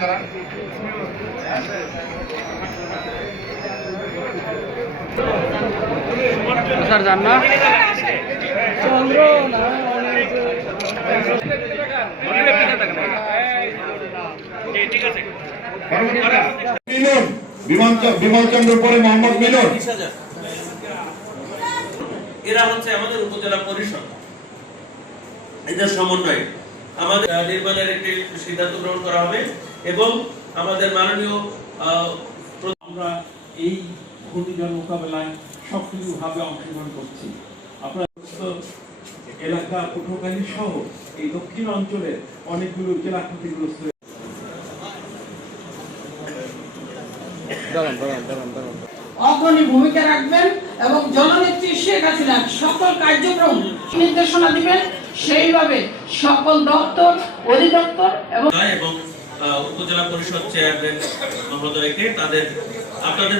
দাঁড়ান স্যার যান না। মিলন বিমলচন্দ্র পরে মোহাম্মদ মিলন। এরা হচ্ছে আমাদের উপজেলা পরিষদ। এদের সমন্বয়ে আমাদের নির্মাণের একটি সিদ্ধান্ত গ্রহণ করা হবে। এবং আমাদের মাননীয় আমরা এই ঘূর্ণিঝড় মোকাবেলায় সক্রিয়ভাবে অংশগ্রহণ করছি। আপনার এলাকা পটুয়াখালী সহ এই দক্ষিণ অঞ্চলের অনেকগুলো জেলা ক্ষতিগ্রস্ত অগ্রণী ভূমিকা রাখবেন এবং জননেত্রী শেখ হাসিনার সকল কার্যক্রম নির্দেশনা দিবেন। সেইভাবে সকল দপ্তর অধিদপ্তর এবং উপজেলা পরিষদ চেয়ারম্যান মহোদয়কে তাদের আপনাদের